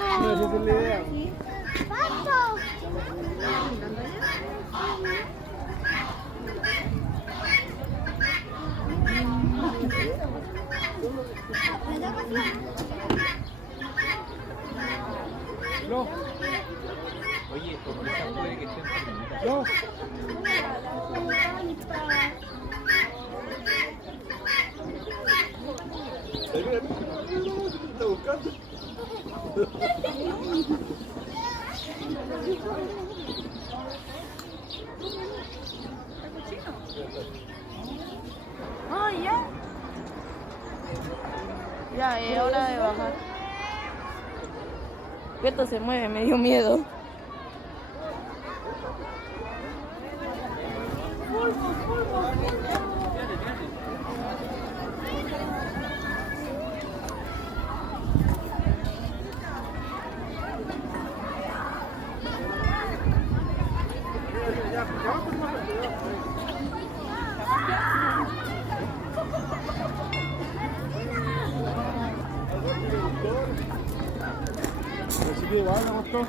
No, esa es la idea. No. Oye, porque esa puede que esté enfermita. No. Está buscando. Oh, ya. Ya, es hora de bajar. Esto se mueve, me dio miedo. Así que vamos todos.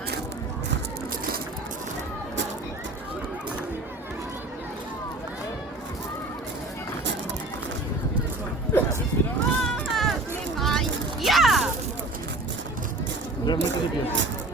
Realmente se piensa.